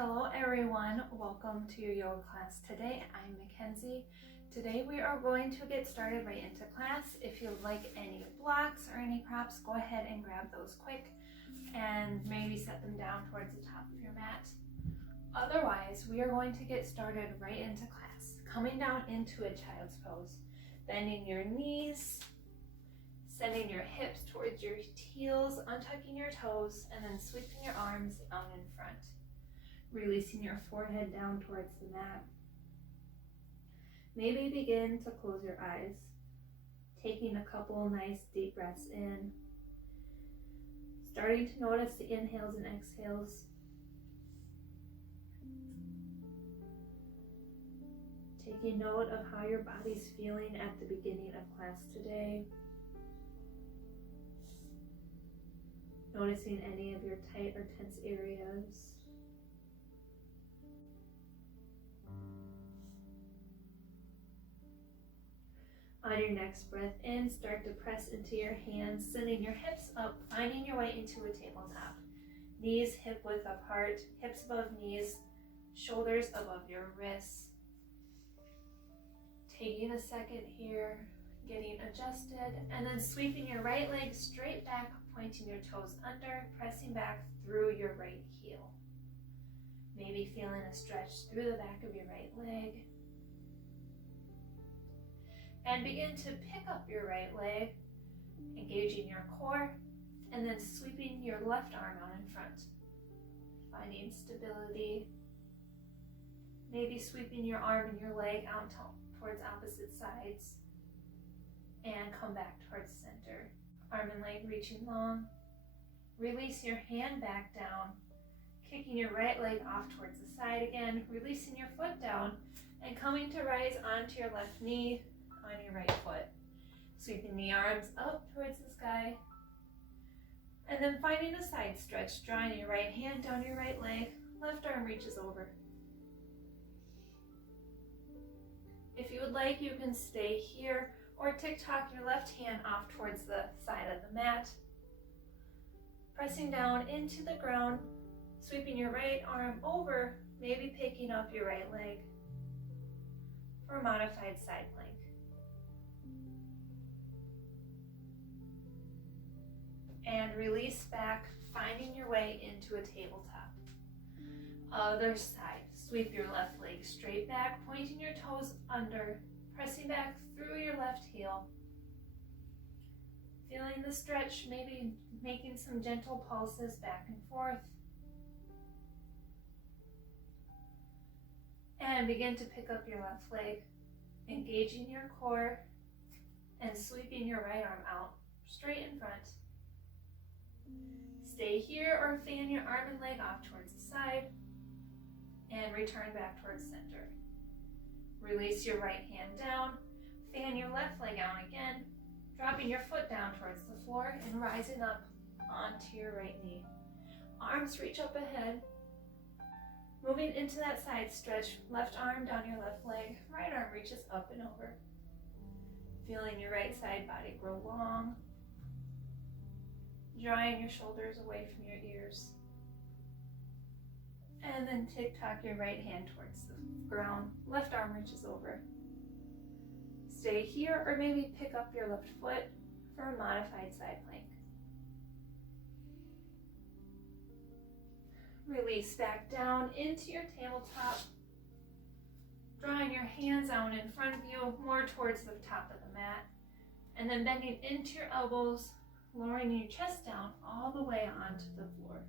Hello everyone, welcome to your yoga class today. I'm MaKenzie. Today we are going to get started right into class. If you'd like any blocks or any props, go ahead and grab those quick and maybe set them down towards the top of your mat. Otherwise, we are going to get started right into class. Coming down into a child's pose, bending your knees, sending your hips towards your heels, untucking your toes, and then sweeping your arms out in front. Releasing your forehead down towards the mat. Maybe begin to close your eyes, taking a couple nice deep breaths in, starting to notice the inhales and exhales. Taking note of how your body's feeling at the beginning of class today. Noticing any of your tight or tense areas. On your next breath in, start to press into your hands, sending your hips up, finding your way into a tabletop. Knees hip width apart, hips above knees, shoulders above your wrists. Taking a second here, getting adjusted, and then sweeping your right leg straight back, pointing your toes under, pressing back through your right heel. Maybe feeling a stretch through the back of your right leg. And begin to pick up your right leg, engaging your core, and then sweeping your left arm out in front. Finding stability. Maybe sweeping your arm and your leg out towards opposite sides. And come back towards center. Arm and leg reaching long. Release your hand back down, kicking your right leg off towards the side again, releasing your foot down, and coming to rise onto your left knee on your right foot. Sweeping the arms up towards the sky. And then finding a side stretch, drawing your right hand down your right leg, left arm reaches over. If you would like, you can stay here or tick-tock your left hand off towards the side of the mat. Pressing down into the ground, sweeping your right arm over, maybe picking up your right leg for a modified side plank. And release back, finding your way into a tabletop. Other side, sweep your left leg straight back, pointing your toes under, pressing back through your left heel. Feeling the stretch, maybe making some gentle pulses back and forth. And begin to pick up your left leg, engaging your core, and sweeping your right arm out, straight in front. Stay here or fan your arm and leg off towards the side and return back towards center. Release your right hand down, fan your left leg out again, dropping your foot down towards the floor and rising up onto your right knee. Arms reach up ahead. Moving into that side stretch, left arm down your left leg, right arm reaches up and over. Feeling your right side body grow long. Drawing your shoulders away from your ears. And then tick-tock your right hand towards the ground. Left arm reaches over. Stay here or maybe pick up your left foot for a modified side plank. Release back down into your tabletop. Drawing your hands out in front of you, more towards the top of the mat. And then bending into your elbows, lowering your chest down all the way onto the floor.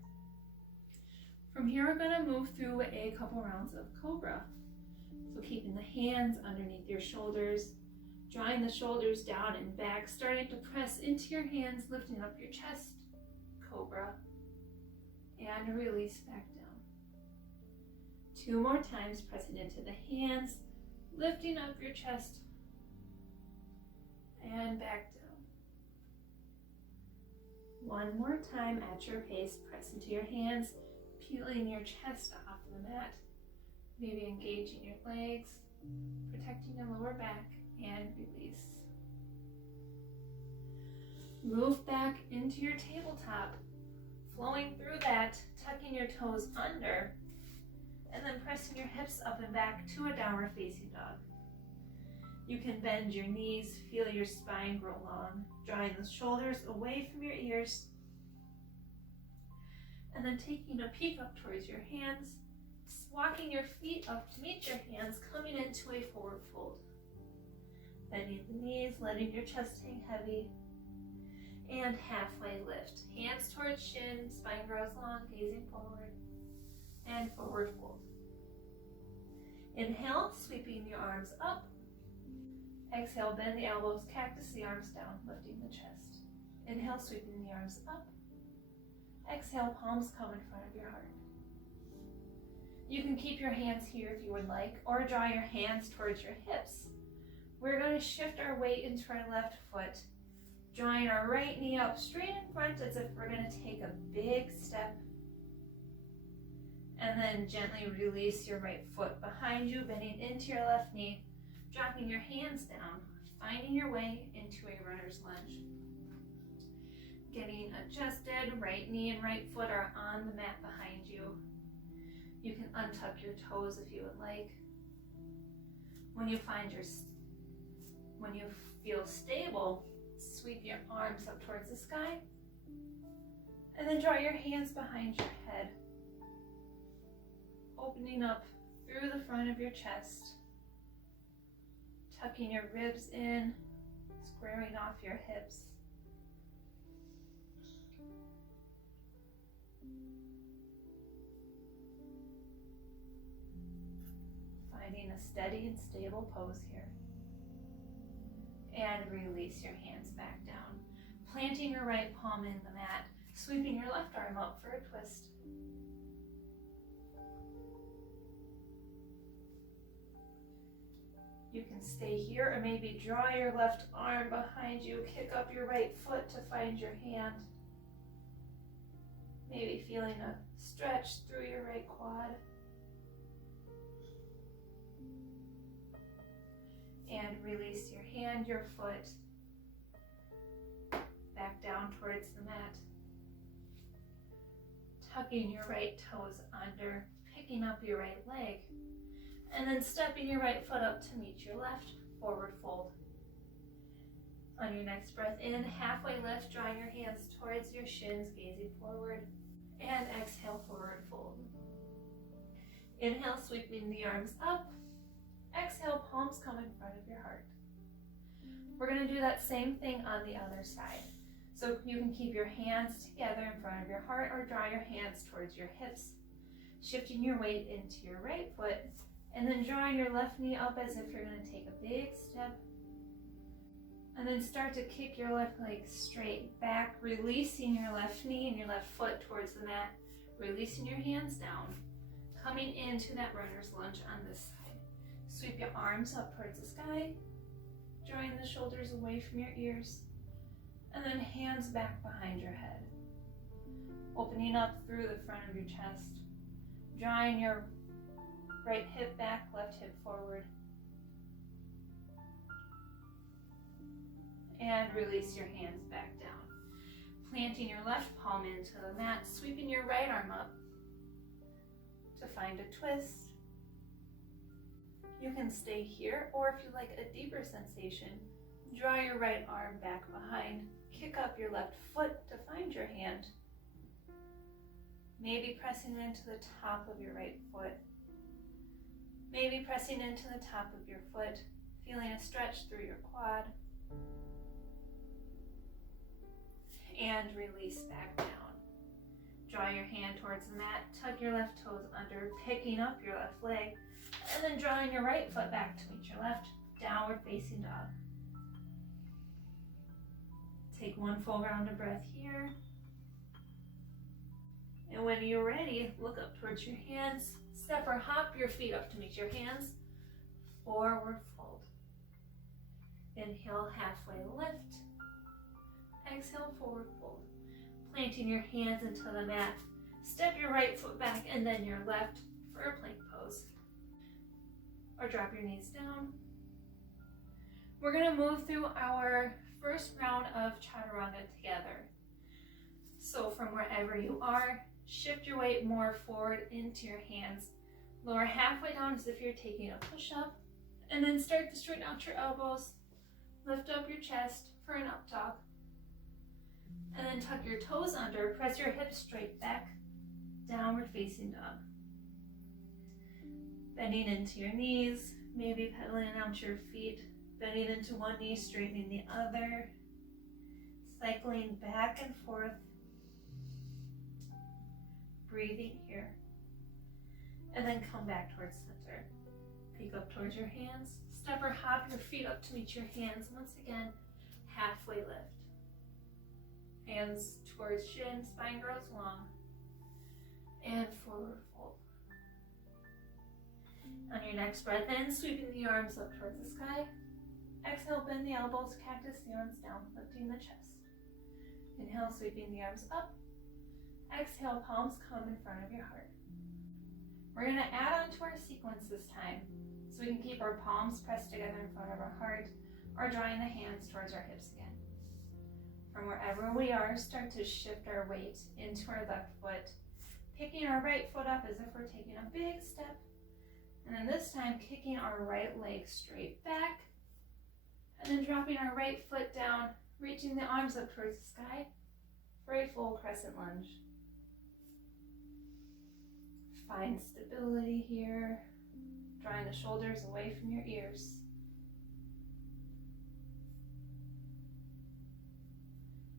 From here, we're going to move through a couple rounds of Cobra. So keeping the hands underneath your shoulders, drawing the shoulders down and back, starting to press into your hands, lifting up your chest, Cobra, and release back down. 2 more times, pressing into the hands, lifting up your chest, and back down. 1 more time at your pace, press into your hands, peeling your chest off the mat, maybe engaging your legs, protecting your lower back, and release. Move back into your tabletop, flowing through that, tucking your toes under, and then pressing your hips up and back to a downward facing dog. You can bend your knees, feel your spine grow long, drawing the shoulders away from your ears, and then taking a peek up towards your hands, walking your feet up to meet your hands, coming into a forward fold. Bending the knees, letting your chest hang heavy, and halfway lift. Hands towards shin, spine grows long, gazing forward, and forward fold. Inhale, sweeping your arms up. Exhale, bend the elbows, cactus the arms down, lifting the chest. Inhale, sweeping the arms up. Exhale, palms come in front of your heart. You can keep your hands here if you would like, or draw your hands towards your hips. We're going to shift our weight into our left foot, drawing our right knee up straight in front as if we're going to take a big step. And then gently release your right foot behind you, bending into your left knee, dropping your hands down, finding your way into a runner's lunge. Getting adjusted, right knee and right foot are on the mat behind you. You can untuck your toes if you would like. When you feel stable, sweep your arms up towards the sky, and then draw your hands behind your head, opening up through the front of your chest, tucking your ribs in, squaring off your hips. Finding a steady and stable pose here. And release your hands back down. Planting your right palm in the mat, sweeping your left arm up for a twist. You can stay here or maybe draw your left arm behind you, kick up your right foot to find your hand. Maybe feeling a stretch through your right quad. And release your hand, your foot, back down towards the mat. Tucking your right toes under, picking up your right leg, and then stepping your right foot up to meet your left, forward fold. On your next breath in, halfway lift, drawing your hands towards your shins, gazing forward, and exhale, forward fold. Inhale, sweeping the arms up. Exhale, palms come in front of your heart. We're going to do that same thing on the other side. So you can keep your hands together in front of your heart or draw your hands towards your hips, shifting your weight into your right foot, and then drawing your left knee up as if you're going to take a big step. And then start to kick your left leg straight back, releasing your left knee and your left foot towards the mat, releasing your hands down, coming into that runner's lunge on this side. Sweep your arms up towards the sky, drawing the shoulders away from your ears, and then hands back behind your head. Opening up through the front of your chest, drawing your right hip back, left hip forward, and release your hands back down. Planting your left palm into the mat, sweeping your right arm up to find a twist. You can stay here, or if you like a deeper sensation, draw your right arm back behind, kick up your left foot to find your hand. Maybe pressing into the top of your right foot. Maybe pressing into the top of your foot, feeling a stretch through your quad. And release back down. Draw your hand towards the mat, tuck your left toes under, picking up your left leg, and then drawing your right foot back to meet your left, downward facing dog. Take one full round of breath here. And when you're ready, look up towards your hands, step or hop your feet up to meet your hands, forward fold. Inhale, halfway lift. Exhale, forward fold. Planting your hands into the mat, step your right foot back and then your left for a plank pose. Or drop your knees down. We're going to move through our first round of chaturanga together. So from wherever you are, shift your weight more forward into your hands, Lower halfway down as if you're taking a push-up, and then start to straighten out your elbows. Lift up your chest for an up dog. And then tuck your toes under, press your hips straight back, downward facing dog. Bending into your knees, maybe pedaling out your feet, bending into one knee, straightening the other, cycling back and forth, breathing here. And then come back towards center. Peek up towards your hands, step or hop your feet up to meet your hands. Once again, halfway lift. Hands towards shin, spine grows long, and forward fold. On your next breath in, sweeping the arms up towards the sky. Exhale, bend the elbows, cactus the arms down, lifting the chest. Inhale, sweeping the arms up. Exhale, palms come in front of your heart. We're going to add on to our sequence this time, so we can keep our palms pressed together in front of our heart, or drawing the hands towards our hips again. From wherever we are, start to shift our weight into our left foot, picking our right foot up as if we're taking a big step, and then this time kicking our right leg straight back, and then dropping our right foot down, reaching the arms up towards the sky for a full crescent lunge. Find stability here, drawing the shoulders away from your ears.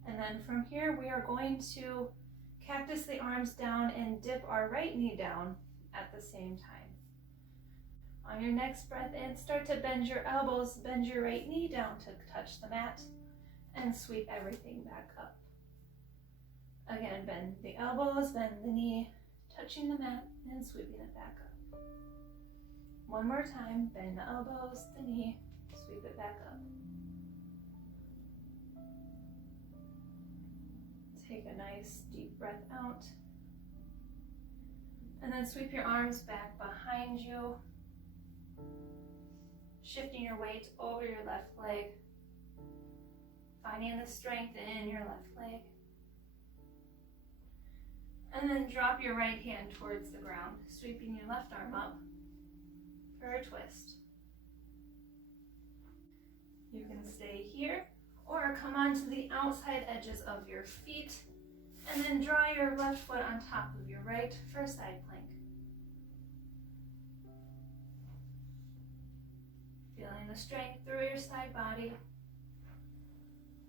And then from here, we are going to cactus the arms down and dip our right knee down at the same time. On your next breath in, start to bend your elbows, bend your right knee down to touch the mat, and sweep everything back up. Again, bend the elbows, bend the knee, touching the mat, and sweeping it back up. One more time, bend the elbows, the knee, sweep it back up. Take a nice deep breath out. And then sweep your arms back behind you, shifting your weight over your left leg, finding the strength in your left leg. And then drop your right hand towards the ground, sweeping your left arm up for a twist. You can stay here or come onto the outside edges of your feet and then draw your left foot on top of your right for a side plank. Feeling the strength through your side body.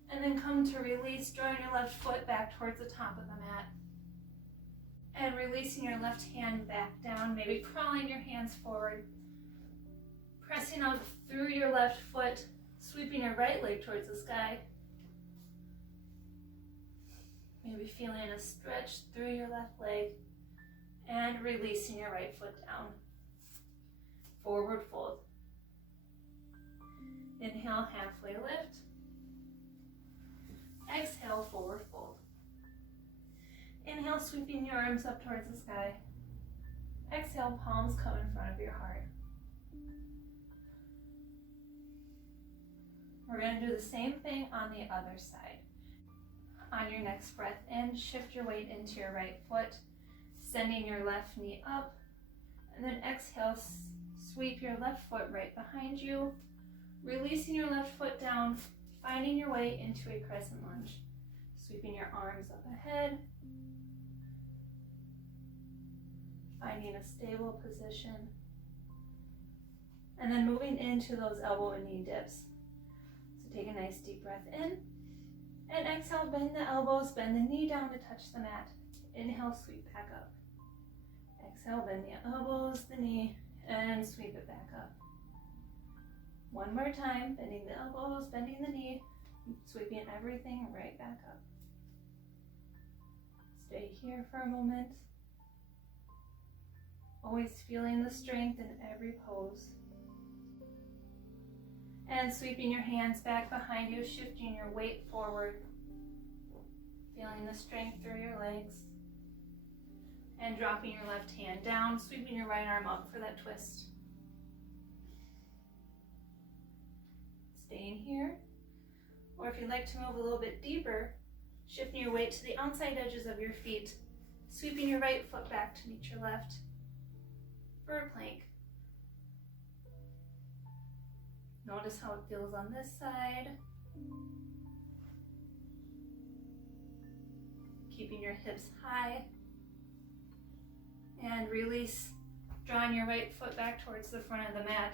And then come to release, drawing your left foot back towards the top of the mat. And releasing your left hand back down, maybe crawling your hands forward. Pressing up through your left foot, sweeping your right leg towards the sky. Maybe feeling a stretch through your left leg. And releasing your right foot down. Forward fold. Inhale, halfway lift. Exhale, forward fold. Inhale, sweeping your arms up towards the sky. Exhale, palms come in front of your heart. We're going to do the same thing on the other side. On your next breath in, shift your weight into your right foot, sending your left knee up, and then exhale, sweep your left foot right behind you, releasing your left foot down, finding your way into a crescent lunge, sweeping your arms up ahead, finding a stable position, and then moving into those elbow and knee dips. So take a nice deep breath in, and exhale, bend the elbows, bend the knee down to touch the mat. Inhale, sweep back up. Exhale, bend the elbows, the knee, and sweep it back up. One more time, bending the elbows, bending the knee, sweeping everything right back up. Stay here for a moment. Always feeling the strength in every pose. And sweeping your hands back behind you, shifting your weight forward. Feeling the strength through your legs. And dropping your left hand down, sweeping your right arm up for that twist. Staying here. Or if you'd like to move a little bit deeper, shifting your weight to the outside edges of your feet, sweeping your right foot back to meet your left. for a plank. Notice how it feels on this side. Keeping your hips high. And release, drawing your right foot back towards the front of the mat.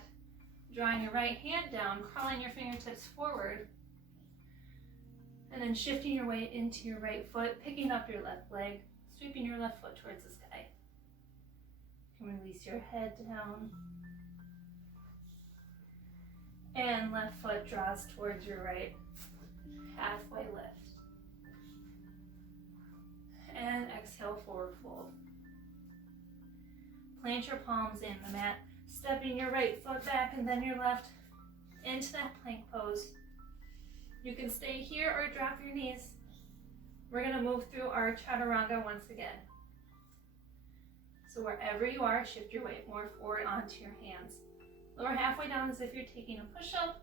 Drawing your right hand down, crawling your fingertips forward. And then shifting your weight into your right foot, picking up your left leg, sweeping your left foot towards the sky. You can release your head down. And left foot draws towards your right, halfway lift. And exhale, forward fold. Plant your palms in the mat, stepping your right foot back and then your left into that plank pose. You can stay here or drop your knees. We're going to move through our chaturanga once again. So wherever you are, shift your weight more forward onto your hands. Lower halfway down as if you're taking a push-up,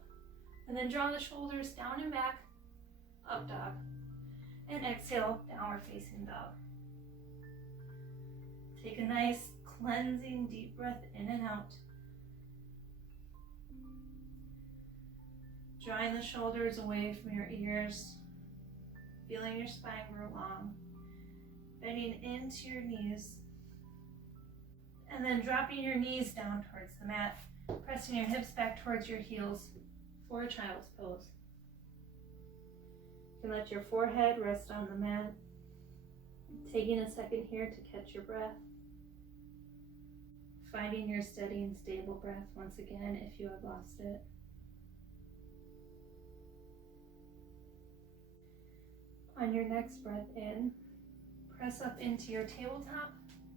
and then draw the shoulders down and back, up dog. And exhale, downward facing dog. Take a nice cleansing deep breath in and out. Drawing the shoulders away from your ears, feeling your spine grow long, bending into your knees, and then dropping your knees down towards the mat, pressing your hips back towards your heels for a child's pose. You can let your forehead rest on the mat, taking a second here to catch your breath, finding your steady and stable breath once again if you have lost it. On your next breath in, press up into your tabletop,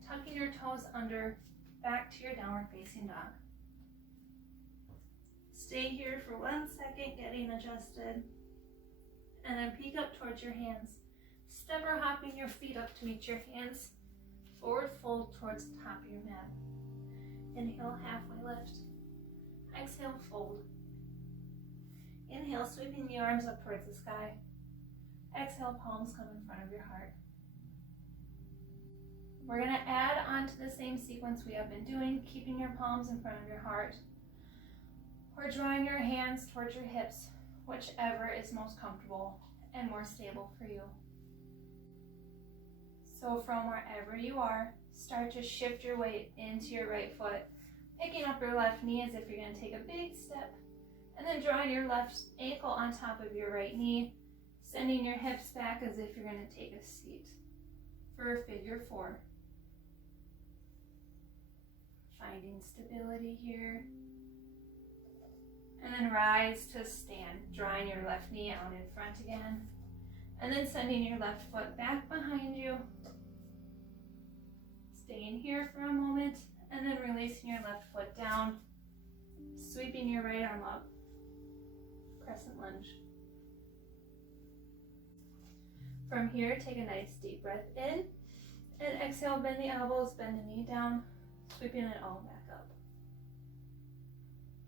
tucking your toes under, back to your downward facing dog. Stay here for 1 second, getting adjusted, and then peek up towards your hands. Step or hopping your feet up to meet your hands, forward fold towards the top of your mat. Inhale, halfway lift. Exhale, fold. Inhale, sweeping the arms up towards the sky. Exhale, palms come in front of your heart. We're going to add on to the same sequence we have been doing, keeping your palms in front of your heart. Or drawing your hands towards your hips, whichever is most comfortable and more stable for you. So from wherever you are, start to shift your weight into your right foot, picking up your left knee as if you're going to take a big step, and then drawing your left ankle on top of your right knee, sending your hips back as if you're going to take a seat for a figure four. Finding stability here. And then rise to stand, drawing your left knee out in front again. And then sending your left foot back behind you. Staying here for a moment, and then releasing your left foot down, sweeping your right arm up. Crescent lunge. From here, take a nice deep breath in, and exhale, bend the elbows, bend the knee down, sweeping it all back up.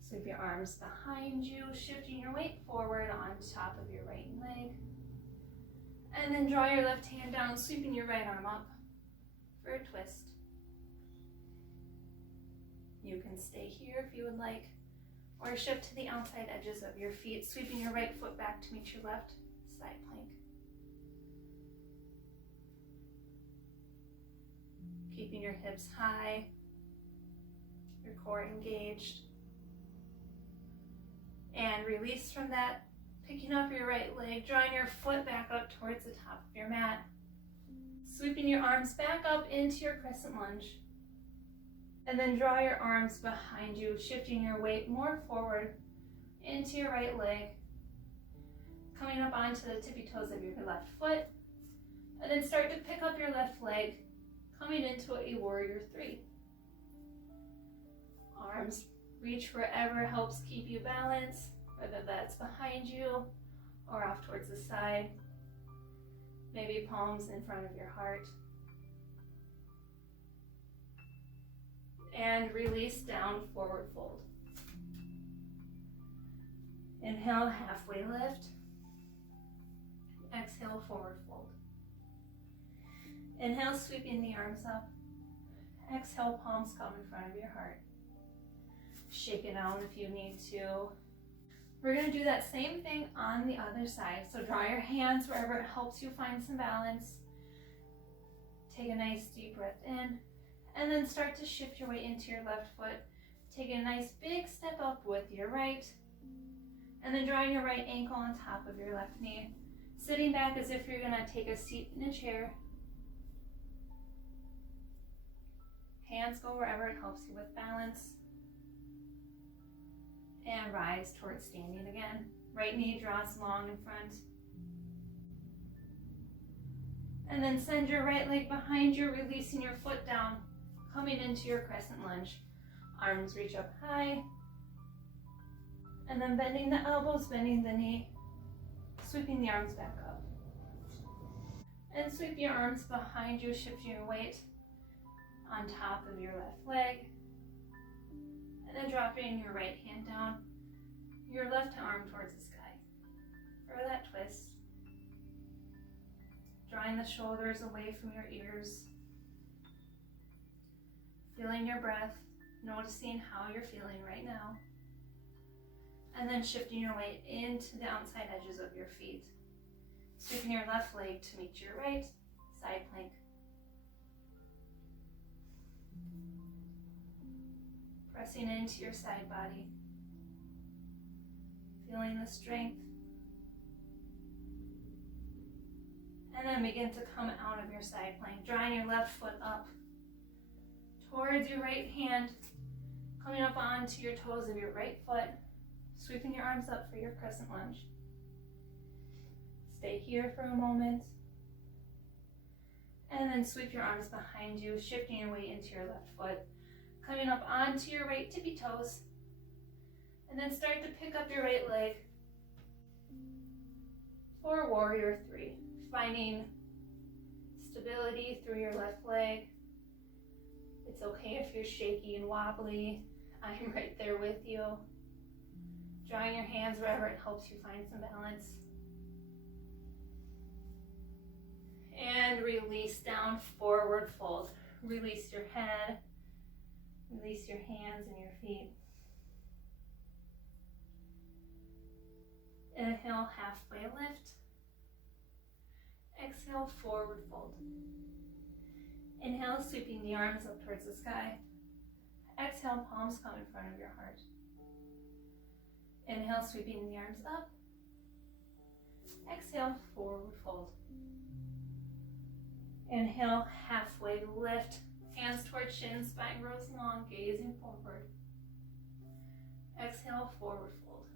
Sweep your arms behind you, shifting your weight forward on top of your right leg. And then draw your left hand down, sweeping your right arm up for a twist. You can stay here if you would like, or shift to the outside edges of your feet, sweeping your right foot back to meet your left, side plank. Keeping your hips high, your core engaged. And release from that, picking up your right leg, drawing your foot back up towards the top of your mat. Sweeping your arms back up into your crescent lunge. And then draw your arms behind you, shifting your weight more forward into your right leg. Coming up onto the tippy toes of your left foot. And then start to pick up your left leg, coming into a warrior three. Arms reach wherever helps keep you balanced, whether that's behind you or off towards the side. Maybe palms in front of your heart. And release down, forward fold. Inhale, halfway lift. Exhale, forward fold. Inhale, sweeping the arms up. Exhale, palms come in front of your heart. Shake it down if you need to. We're going to do that same thing on the other side. So draw your hands wherever it helps you find some balance. Take a nice deep breath in, and then start to shift your weight into your left foot. Take a nice big step up with your right, and then drawing your right ankle on top of your left knee. Sitting back as if you're going to take a seat in a chair. Hands go wherever it helps you with balance. And rise towards standing again. Right knee draws long in front. And then send your right leg behind you, releasing your foot down, coming into your crescent lunge. Arms reach up high. And then bending the elbows, bending the knee, sweeping the arms back up. And sweep your arms behind you, shifting your weight on top of your left leg. And then dropping your right hand down, your left arm towards the sky for that twist. Drawing the shoulders away from your ears. Feeling your breath, noticing how you're feeling right now. And then shifting your weight into the outside edges of your feet. Sweeping your left leg to meet your right, side plank. Pressing into your side body. Feeling the strength. And then begin to come out of your side plank, drawing your left foot up towards your right hand, coming up onto your toes of your right foot, sweeping your arms up for your crescent lunge. Stay here for a moment. And then sweep your arms behind you, shifting your weight into your left foot, coming up onto your right tippy toes. And then start to pick up your right leg for warrior three. Finding stability through your left leg. It's okay if you're shaky and wobbly. I'm right there with you. Drawing your hands wherever it helps you find some balance. And release down, forward fold. Release your head. Release your hands and your feet. Inhale, halfway lift. Exhale, forward fold. Inhale, sweeping the arms up towards the sky. Exhale, palms come in front of your heart. Inhale, sweeping the arms up. Exhale, forward fold. Inhale, halfway lift. Hands towards shin, spine grows long, gazing forward. Exhale, forward fold.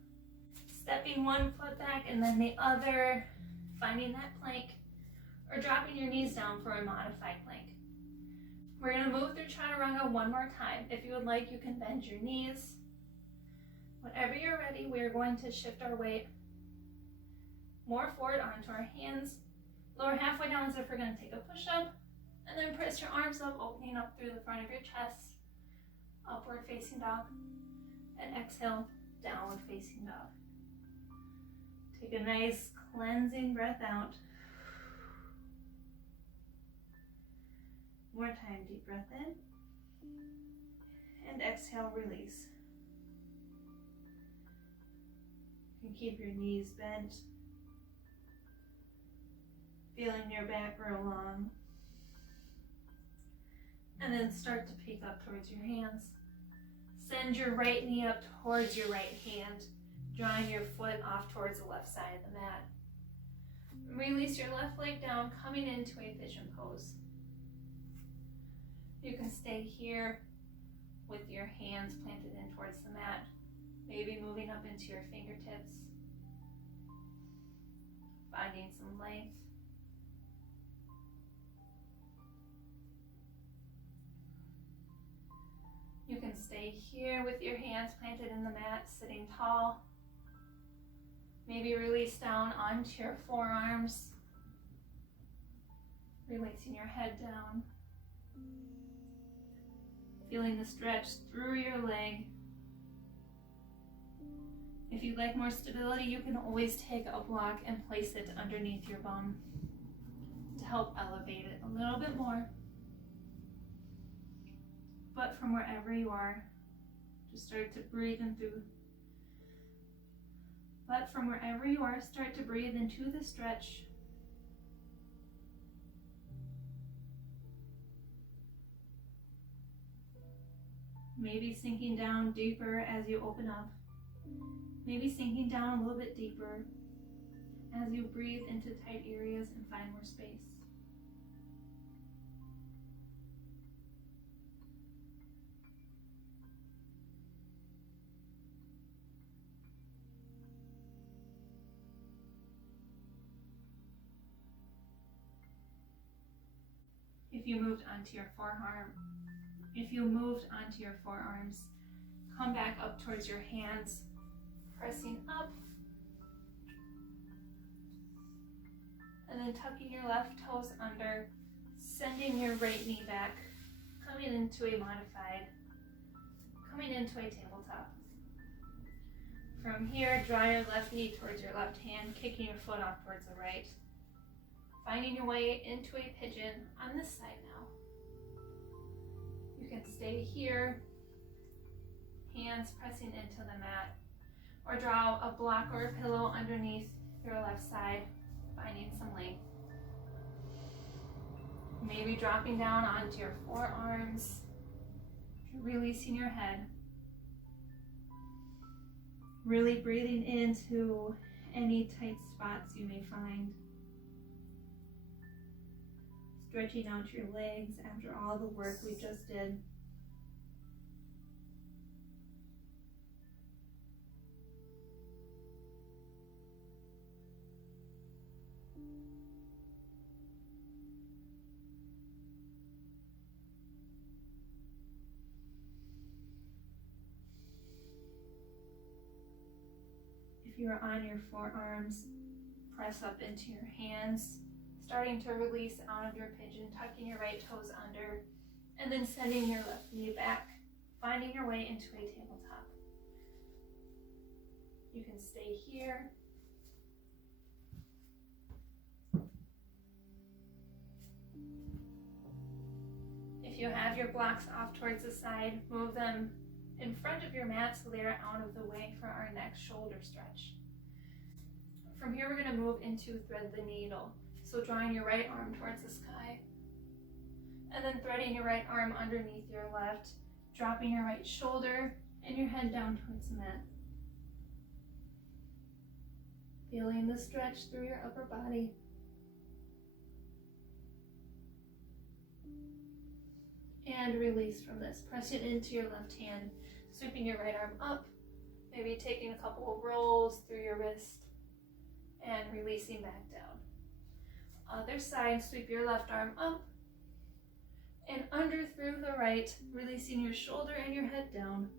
Stepping one foot back and then the other, finding that plank. Or dropping your knees down for a modified plank. We're going to move through chaturanga one more time. If you would like, you can bend your knees. Whenever you're ready, we are going to shift our weight more forward onto our hands. Lower halfway down as if we're going to take a push-up. And then press your arms up, opening up through the front of your chest. Upward facing dog. And exhale, downward facing dog. Take a nice cleansing breath out. More time, deep breath in. And exhale, release. You can keep your knees bent. Feeling your back grow long. And then start to peek up towards your hands. Send your right knee up towards your right hand, drawing your foot off towards the left side of the mat. Release your left leg down, coming into a pigeon pose. You can stay here with your hands planted in towards the mat, maybe moving up into your fingertips, finding some length. You can stay here with your hands planted in the mat, sitting tall. Maybe release down onto your forearms, releasing your head down. Feeling the stretch through your leg. If you'd like more stability, you can always take a block and place it underneath your bum to help elevate it a little bit more. but from wherever you are, just start to breathe in through. But from wherever you are, start to breathe into the stretch. Maybe sinking down deeper as you open up. Maybe sinking down a little bit deeper as you breathe into tight areas and find more space. If you moved onto your forearms, come back up towards your hands, pressing up, and then tucking your left toes under, sending your right knee back, coming into a tabletop. From here, draw your left knee towards your left hand, kicking your foot off towards the right. Finding your way into a pigeon on this side now. You can stay here, hands pressing into the mat, or draw a block or a pillow underneath your left side, finding some length. Maybe dropping down onto your forearms, releasing your head. Really breathing into any tight spots you may find. Stretching out your legs after all the work we just did. If you are on your forearms, press up into your hands, starting to release out of your pigeon, tucking your right toes under, and then sending your left knee back, finding your way into a tabletop. You can stay here. If you have your blocks off towards the side, move them in front of your mat so they are out of the way for our next shoulder stretch. From here, we're going to move into thread the needle. So drawing your right arm towards the sky, and then threading your right arm underneath your left, dropping your right shoulder and your head down towards the mat. Feeling the stretch through your upper body. And release from this. Press it into your left hand, sweeping your right arm up, maybe taking a couple of rolls through your wrist, and releasing back down. Other side, sweep your left arm up and under through the right, releasing your shoulder and your head down.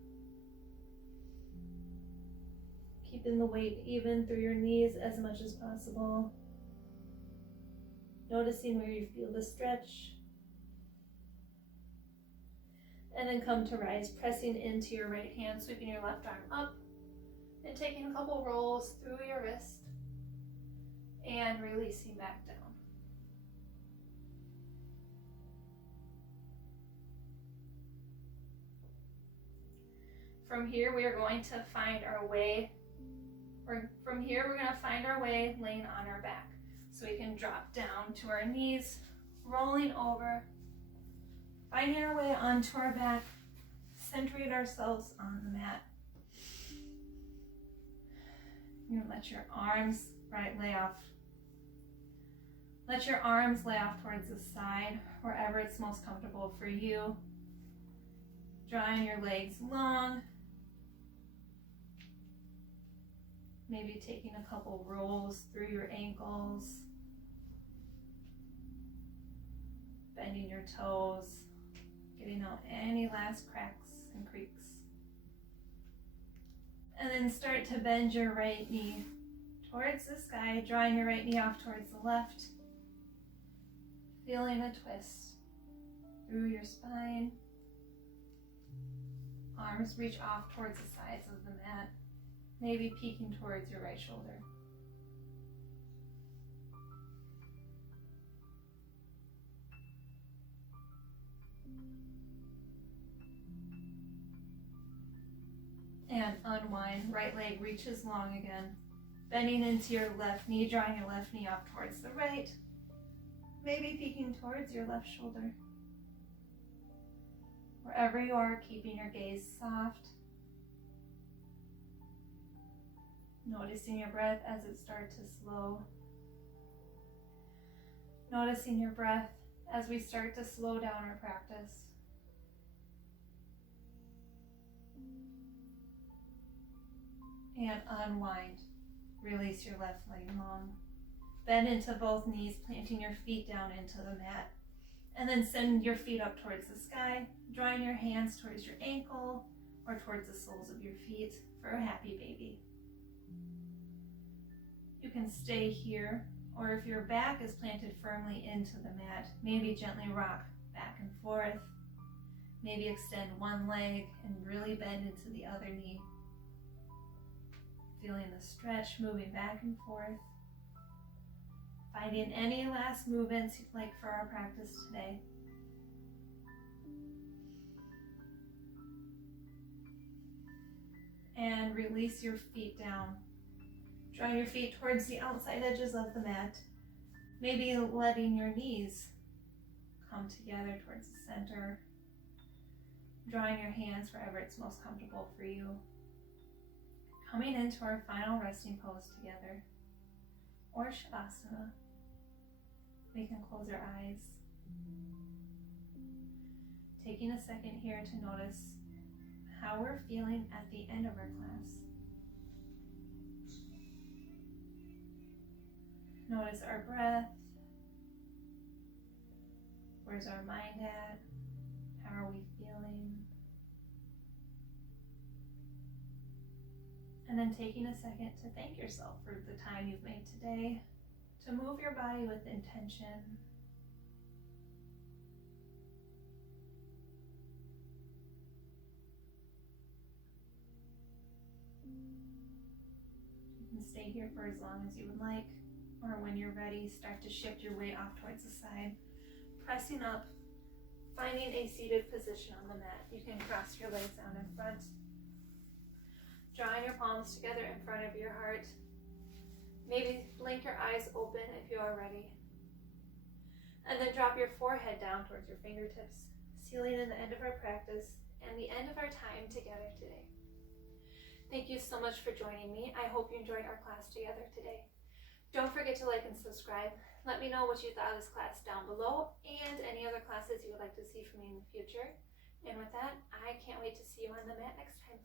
Keeping the weight even through your knees as much as possible. Noticing where you feel the stretch. And then come to rise, pressing into your right hand, sweeping your left arm up and taking a couple rolls through your wrist and releasing back down. From here, we are going to find our way. From here, we're going to find our way laying on our back. So we can drop down to our knees, rolling over, finding our way onto our back, centering ourselves on the mat. You're going to let your arms lay off. Let your arms lay off towards the side, wherever it's most comfortable for you. Drawing your legs long. Maybe taking a couple rolls through your ankles. Bending your toes. Getting out any last cracks and creaks. And then start to bend your right knee towards the sky, drawing your right knee off towards the left. Feeling a twist through your spine. Arms reach off towards the sides of the mat, maybe peeking towards your right shoulder. And unwind. Right leg reaches long again. Bending into your left knee, drawing your left knee up towards the right. Maybe peeking towards your left shoulder. Wherever you are, keeping your gaze soft. Noticing your breath as it starts to slow. Noticing your breath as we start to slow down our practice. And unwind. Release your left leg long. Bend into both knees, planting your feet down into the mat. And then send your feet up towards the sky, drawing your hands towards your ankle or towards the soles of your feet for a happy baby. You can stay here, or if your back is planted firmly into the mat, maybe gently rock back and forth. Maybe extend one leg and really bend into the other knee. Feeling the stretch, moving back and forth. Finding any last movements you'd like for our practice today. And release your feet down. Drawing your feet towards the outside edges of the mat. Maybe letting your knees come together towards the center. Drawing your hands wherever it's most comfortable for you. Coming into our final resting pose together, or Shavasana. We can close our eyes. Taking a second here to notice how we're feeling at the end of our class. Notice our breath. Where's our mind at? How are we feeling? And then taking a second to thank yourself for the time you've made today, to move your body with intention. You can stay here for as long as you would like, or when you're ready, start to shift your weight off towards the side, pressing up, finding a seated position on the mat. You can cross your legs down in front. Drawing your palms together in front of your heart. Maybe blink your eyes open if you are ready. And then drop your forehead down towards your fingertips, sealing in the end of our practice and the end of our time together today. Thank you so much for joining me. I hope you enjoyed our class together today. Don't forget to like and subscribe. Let me know what you thought of this class down below and any other classes you would like to see from me in the future. And with that, I can't wait to see you on the mat next time.